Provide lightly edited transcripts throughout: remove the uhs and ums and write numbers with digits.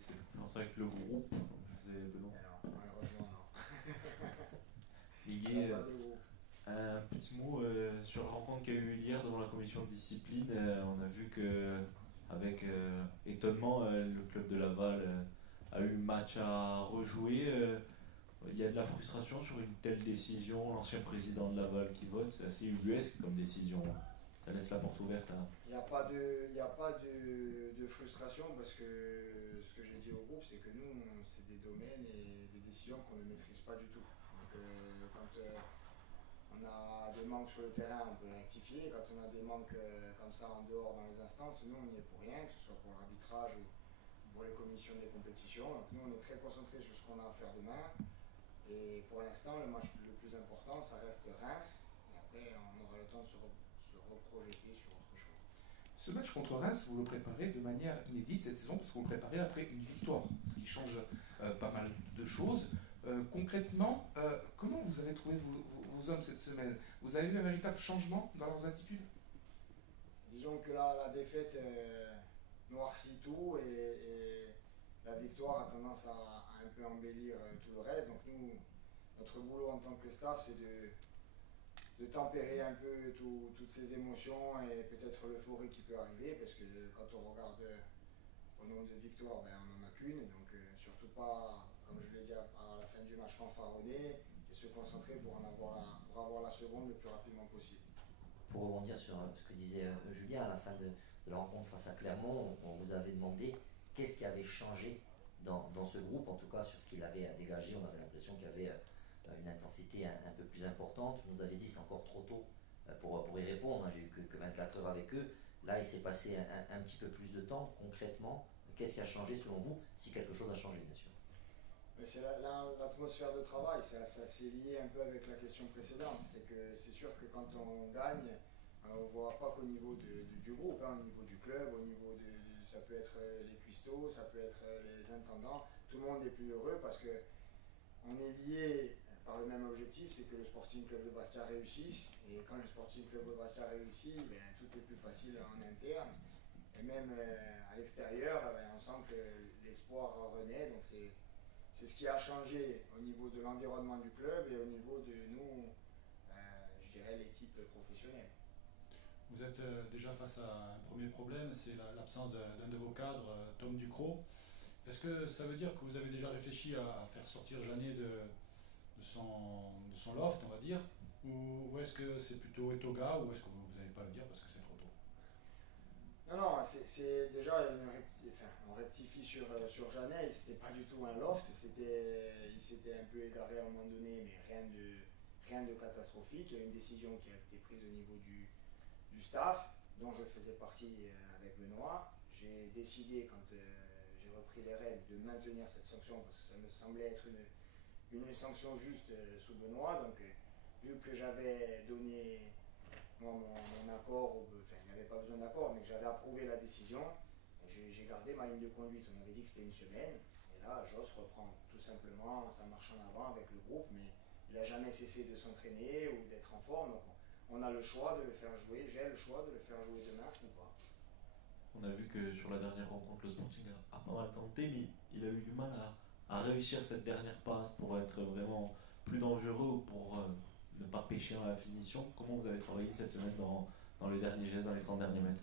cette confiance avec le groupe, comme faisait Benoît. Alors, malheureusement, non. Il n'y a Liguet, pas de groupe. un petit mot sur la rencontre qu'il y a eu hier devant la commission de discipline. On a vu que, avec étonnement, le club de Laval a eu match à rejouer. Il y a de la frustration sur une telle décision. L'ancien président de Laval qui vote, c'est assez ubuesque comme décision. Ça laisse la porte ouverte à. Il y a pas de frustration parce que ce que j'ai dit au groupe, c'est que nous, c'est des domaines et des décisions qu'on ne maîtrise pas du tout. Donc, quand on a des manques sur le terrain, on peut les rectifier. Quand on a des manques comme ça en dehors dans les instances, nous, on n'y est pour rien, que ce soit pour l'arbitrage ou pour les commissions des compétitions. Donc, nous, on est très concentrés sur ce qu'on a à faire demain. Et pour l'instant, le match le plus important, ça reste Reims. Et après, on aura le temps de se reprojeter sur autre chose. Ce match contre Reims, vous le préparez de manière inédite cette saison, parce que vous le préparez après une victoire, ce qui change pas mal de choses. Concrètement, comment vous avez trouvé vos hommes cette semaine? Vous avez vu un véritable changement dans leurs attitudes? Disons que là, la défaite noircit tout et la victoire a tendance à un peu embellir tout le reste. Donc nous, notre boulot en tant que staff, c'est de tempérer un peu toutes ces émotions et peut-être l'euphorie qui peut arriver, parce que quand on regarde au nombre de victoires, ben, on n'en a qu'une, donc surtout pas, comme je l'ai dit à la fin du match, fanfaronner et se concentrer pour avoir la seconde le plus rapidement possible. Pour rebondir sur ce que disait Julien à la fin de la rencontre face à Clermont, on vous avait demandé qu'est-ce qui avait changé dans ce groupe, en tout cas sur ce qu'il avait dégagé. On avait l'impression qu'il y avait une intensité un peu plus importante. Vous nous avez dit c'est encore trop tôt pour y répondre. J'ai eu que 24 heures avec eux. Là, il s'est passé un petit peu plus de temps. Concrètement, qu'est-ce qui a changé selon vous, si quelque chose a changé, bien sûr? C'est l'atmosphère de travail, c'est lié un peu avec la question précédente. C'est que c'est sûr que quand on gagne, on ne voit pas qu'au niveau du groupe, hein, au niveau du club, au niveau ça peut être les cuistots, ça peut être les intendants. Tout le monde est plus heureux parce que on est lié par le même objectif, c'est que le Sporting Club de Bastia réussisse. Et quand le Sporting Club de Bastia réussit, ben, tout est plus facile en interne. Et même à l'extérieur, ben, on sent que l'espoir renaît. Donc c'est ce qui a changé au niveau de l'environnement du club et au niveau de nous, je dirais l'équipe professionnelle. Vous êtes déjà face à un premier problème, c'est l'absence d'un de vos cadres, Tom Ducrot. Est-ce que ça veut dire que vous avez déjà réfléchi à faire sortir Jeannet de son loft, on va dire, ou est-ce que c'est plutôt Etoga, ou est-ce que vous n'allez pas le dire parce que c'est trop tôt? Non, non, c'est déjà on rectifie sur Jeannet, c'était pas du tout un loft, il s'était un peu égaré à un moment donné, mais rien de catastrophique. Il y a une décision qui a été prise au niveau du staff, dont je faisais partie avec Benoît. J'ai décidé, quand j'ai repris les rênes, de maintenir cette sanction parce que ça me semblait être une sanction juste sous Benoît. Donc, vu que j'avais donné moi, mon accord, enfin, il n'y avait pas besoin d'accord, mais que j'avais approuvé la décision, j'ai gardé ma ligne de conduite. On avait dit que c'était une semaine, et là, Joss reprend tout simplement sa marche en avant avec le groupe, mais il n'a jamais cessé de s'entraîner ou d'être en forme. Donc, on a le choix de le faire jouer, j'ai le choix de le faire jouer demain ou pas. On a vu que sur la dernière rencontre, le Sporting a pas mal tenté, mais il a eu du mal à réussir cette dernière passe pour être vraiment plus dangereux ou pour ne pas pêcher dans la finition. Comment vous avez travaillé cette semaine dans les derniers gestes, dans les 30 derniers mètres?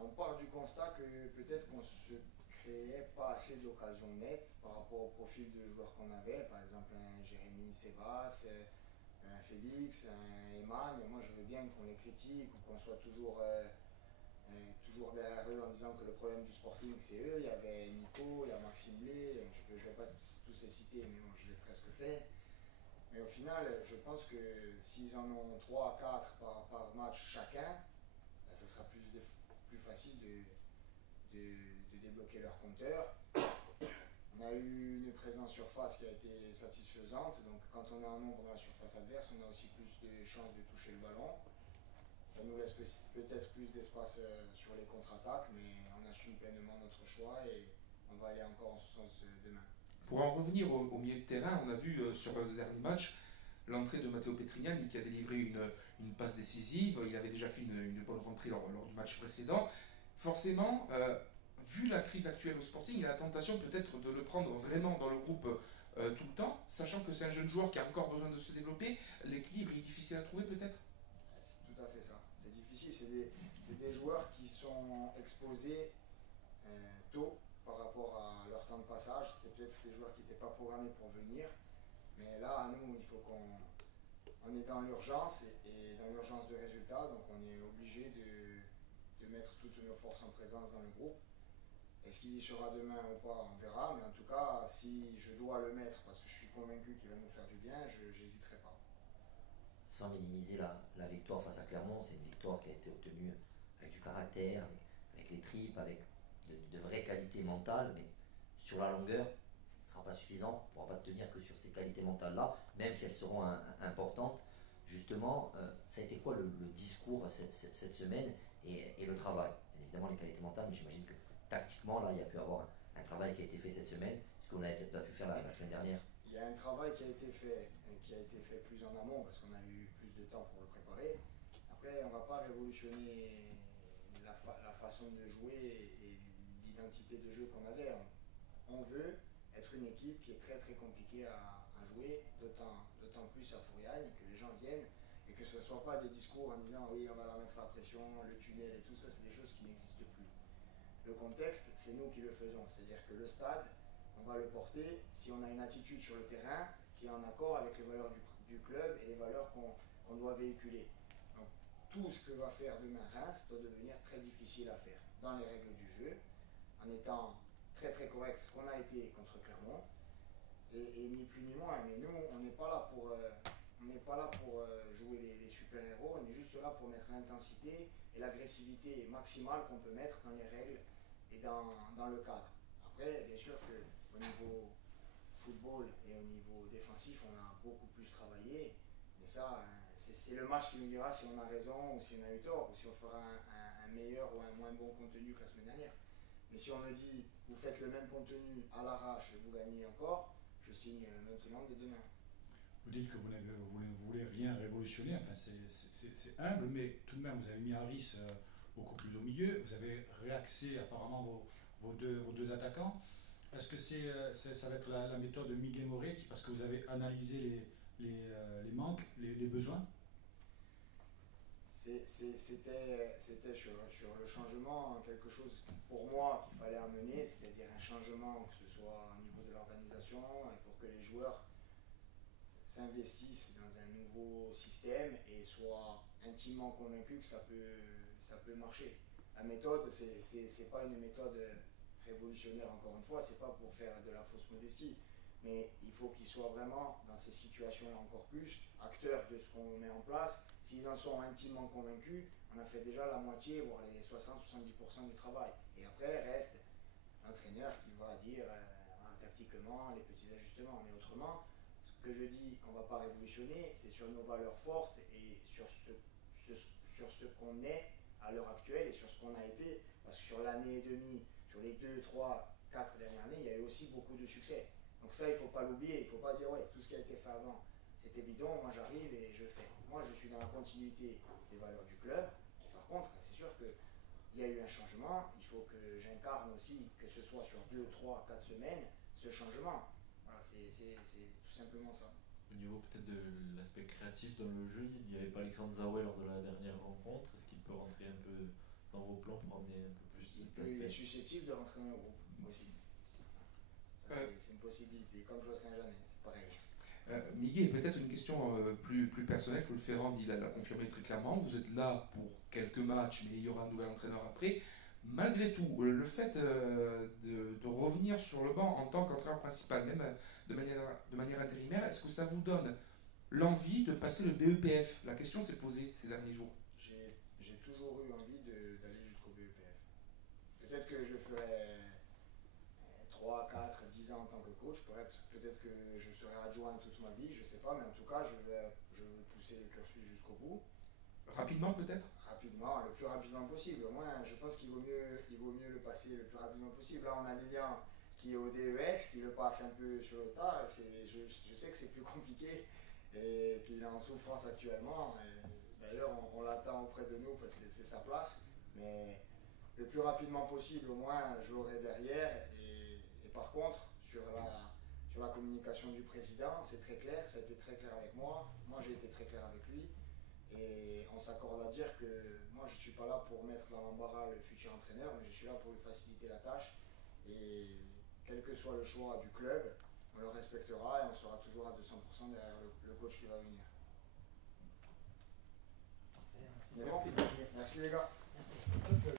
On part du constat que peut-être qu'on se créait pas assez d'occasions nettes par rapport au profil de joueurs qu'on avait, par exemple un Jérémy Sebas, un Félix, un Eman. Moi je veux bien qu'on les critique ou qu'on soit toujours derrière eux en disant que le problème du Sporting c'est eux. Il y avait Nico, il y a Maxime Blé, je ne vais pas tous les citer, mais bon, je l'ai presque fait. Mais au final, je pense que s'ils en ont 3 à 4 par match chacun, ben, ça sera plus facile de débloquer leur compteur. On a eu une présence surface qui a été satisfaisante, donc quand on est en nombre dans la surface adverse, on a aussi plus de chances de toucher le ballon. Ça nous laisse peut-être plus d'espace sur les contre-attaques, mais on assume pleinement notre choix et on va aller encore en ce sens demain. Pour en revenir au milieu de terrain, on a vu sur le dernier match l'entrée de Matteo Petrignani qui a délivré une passe décisive. Il avait déjà fait une bonne rentrée lors du match précédent. Forcément, vu la crise actuelle au Sporting, il y a la tentation peut-être de le prendre vraiment dans le groupe tout le temps, sachant que c'est un jeune joueur qui a encore besoin de se développer. L'équilibre est difficile à trouver peut-être. C'est tout à fait ça. C'est difficile. C'est des joueurs qui sont exposés tôt par rapport à leur temps de passage. C'était peut-être des joueurs qui n'étaient pas programmés pour venir. Mais là, nous, il faut on est dans l'urgence et dans l'urgence de résultats. Donc on est obligé de mettre toutes nos forces en présence dans le groupe. Est-ce qu'il y sera demain ou pas, on verra. Mais en tout cas, si je dois le mettre parce que je suis convaincu qu'il va nous faire du bien, je n'hésiterai pas. Sans minimiser la victoire face à Clermont, c'est une victoire qui a été obtenue avec du caractère, avec les tripes, avec de vraies qualités mentales, mais sur la longueur, ce ne sera pas suffisant. On ne pourra pas tenir que sur ces qualités mentales-là, même si elles seront importantes. Justement, ça a été quoi le discours cette semaine et le travail? Bien évidemment, les qualités mentales, mais j'imagine que tactiquement, là, il y a pu avoir un travail qui a été fait cette semaine, ce qu'on n'avait peut-être pas pu faire la semaine dernière. Il y a un travail qui a été fait plus en amont parce qu'on a eu plus de temps pour le préparer. Après, on ne va pas révolutionner la façon de jouer et l'identité de jeu qu'on avait. On veut être une équipe qui est très très compliquée à jouer, d'autant plus à Fouriagne, que les gens viennent et que ce ne soit pas des discours en disant oui, on va leur mettre la pression, le tunnel et tout ça, c'est des choses qui n'existent plus. Le contexte, c'est nous qui le faisons, c'est-à-dire que le stade, on va le porter si on a une attitude sur le terrain qui est en accord avec les valeurs du club et les valeurs qu'on doit véhiculer. Donc, tout ce que va faire demain Reims doit devenir très difficile à faire dans les règles du jeu, en étant très très correct, ce qu'on a été contre Clermont, et ni plus ni moins. Mais nous, on n'est pas là pour jouer les super-héros, on est juste là pour mettre l'intensité et l'agressivité maximale qu'on peut mettre dans les règles et dans le cadre. Après, bien sûr qu'au niveau football et au niveau défensif, on a beaucoup plus travaillé, mais ça, c'est le match qui nous dira si on a raison ou si on a eu tort, ou si on fera un meilleur ou un moins bon contenu que la semaine dernière. Mais si on me dit, vous faites le même contenu à l'arrache et vous gagnez encore, je signe maintenant dès demain. Vous dites que vous ne voulez rien révolutionner, enfin c'est humble, mais tout de même vous avez mis Harris beaucoup plus au milieu, vous avez réaxé apparemment vos deux attaquants. Est-ce que ça va être la méthode de Miguel Moretti parce que vous avez analysé les manques, les besoins? C'était sur le changement quelque chose pour moi qu'il fallait amener, c'est-à-dire un changement que ce soit au niveau de l'organisation et pour que les joueurs s'investissent dans un nouveau système et soient intimement convaincus que ça peut marcher. La méthode, c'est pas une méthode révolutionnaire encore une fois, c'est pas pour faire de la fausse modestie, mais il faut qu'ils soient vraiment dans ces situations-là encore plus acteurs de ce qu'on met en place. S'ils en sont intimement convaincus, on a fait déjà la moitié, voire les 60-70% du travail. Et après, reste l'entraîneur qui va dire tactiquement les petits ajustements. Mais autrement, ce que je dis, on ne va pas révolutionner, c'est sur nos valeurs fortes et sur ce qu'on est à l'heure actuelle et sur ce qu'on a été. Parce que sur l'année et demie, sur les 2, 3, 4 dernières années, il y a eu aussi beaucoup de succès. Donc ça, il ne faut pas l'oublier. Il ne faut pas dire, ouais, tout ce qui a été fait avant, c'était bidon, moi j'arrive et je fais. Moi, je suis dans la continuité des valeurs du club. Par contre, c'est sûr qu'il y a eu un changement. Il faut que j'incarne aussi, que ce soit sur 2, 3, 4 semaines, ce changement. Voilà, c'est tout simplement ça. Au niveau peut-être de l'aspect créatif dans le jeu, il n'y avait pas Alexandre Zaoué lors de la dernière rencontre. Est-ce qu'il peut rentrer un peu dans vos plans pour emmener un peu plus d'aspect? Il est susceptible de rentrer dans le groupe aussi. C'est une possibilité. Comme Joe Saint-Jean, c'est pareil. Miguel, peut-être une question plus personnelle que le Ferrand, il l'a confirmé très clairement. Vous êtes là pour quelques matchs, mais il y aura un nouvel entraîneur après. Malgré tout, le fait de revenir sur le banc en tant qu'entraîneur principal, même de manière intérimaire, est-ce que ça vous donne l'envie de passer le BEPF? La question s'est posée ces derniers jours. J'ai toujours eu envie d'aller jusqu'au BEPF. Peut-être que je ferai 3, 4, 10 ans en tant que coach. Peut-être que je serai adjoint toute ma vie, je ne sais pas, mais en tout cas, je veux pousser le cursus jusqu'au bout. Rapidement peut-être? Rapidement, le plus rapidement possible. Au moins, je pense qu'il vaut mieux le passer le plus rapidement possible. Là, on a Lilian qui est au DES, qui le passe un peu sur le tard. Je sais que c'est plus compliqué et qu'il est en souffrance actuellement. D'ailleurs, on l'attend auprès de nous parce que c'est sa place. Mais le plus rapidement possible, au moins je l'aurai derrière. Et par contre, sur la communication du président, c'est très clair, ça a été très clair avec moi, moi j'ai été très clair avec lui. Et on s'accorde à dire que moi je ne suis pas là pour mettre dans l'embarras le futur entraîneur, mais je suis là pour lui faciliter la tâche. Et quel que soit le choix du club, on le respectera et on sera toujours à 200% derrière le coach qui va venir. Parfait, On est bon ? Merci les gars. merci.